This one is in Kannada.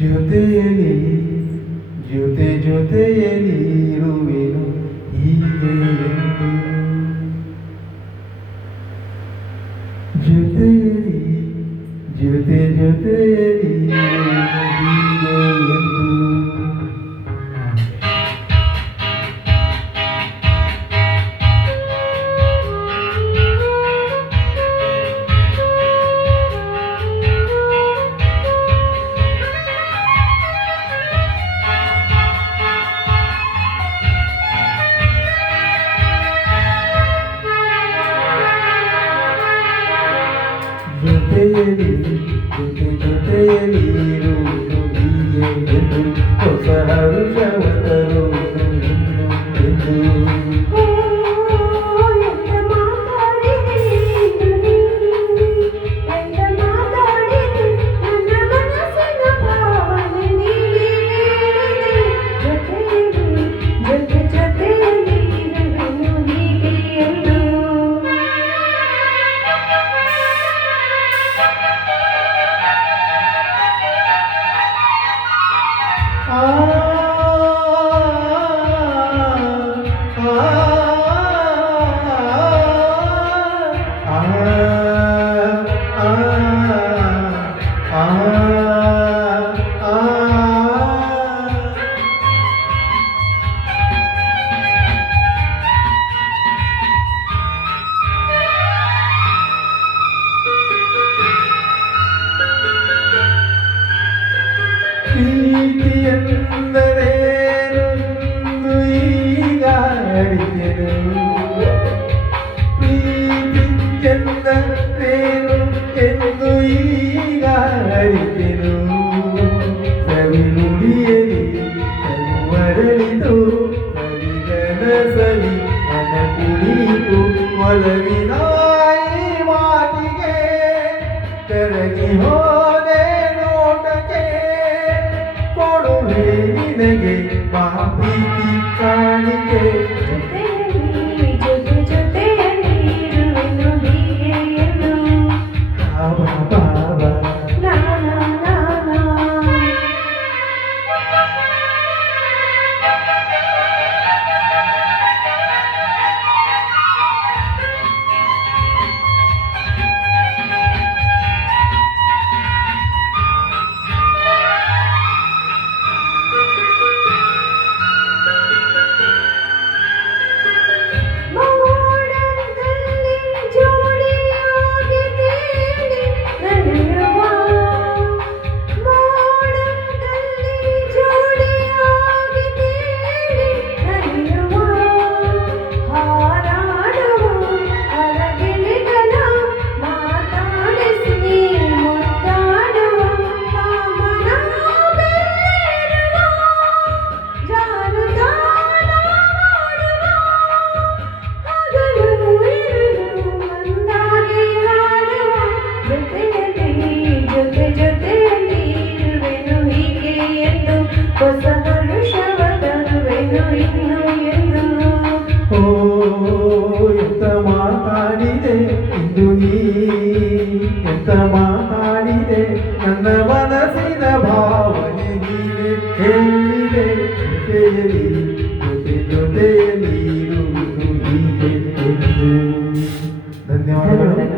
ಜೊತೆಯಲಿ ಜೊತೆಯಲಿ ಇರುವೆನು ಹೀಗೆ ಎಂದು. ಜೊತೆಯಲಿ ಜೊತೆಯಲಿ ಇರುವೆನು ಹೀಗೆ ಎಂದು. ಜೊತೆಯಲಿ ಜೊತೆಯಲಿ ಇರುವುದು ಹೀಗೆ ಎಂದು. ಹೊಸ ಹರುಷವ ತರುವುದು ಇನ್ನು ಎಂದು. ಪ್ರೀತಿಯೆಂದರೇನು ಈಗ ಅರಿತೆನು. ಪ್ರೀತಿಯೆಂದರೇನು ಎಂದು ಈಗ ಅರಿತೆನು. ಸವಿನುಡಿಯಲಿ ತನುವರಳಿತು ಸವಿಗನಸಲಿ ಮನ ಕುಳಿತು. ಒಲವಿನ ಈ ಮಾತಿಗೆ ಕರಗಿ ಹೋದೆ ನೋಟಕ್ಕೆ. ಕೊಡುವೆ ನಿನಗೆ ಪ್ರೀತಿ ಕಾಣಿಕೆ. ಜೊತೆಯಲಿ ಇರುವೆನು ಹೀಗೆ ಎಂದು. ನಾ ನಾ ನಾ ನಾ. ಹೊಸ ಹರುಷವ ತರುವೆನು ಇನ್ನು ಎಂದು. ಓ ಎಂತ ಮಾತಾಡಿದೆ ಇಂದು ನೀ, ಎಂತ ಮಾತಾಡಿದೆ ನನ್ನ ಮನಸ್ಸಿನ ಭಾವನೆ ನೀನೆ ಹೇಳಿದೆ. ಜೊತೆಯಲಿ ಜೊತೆಯಲಿ ಇರುವುದು ಹೀಗೆ ಎಂದು. ಧನ್ಯವಾದಗಳು.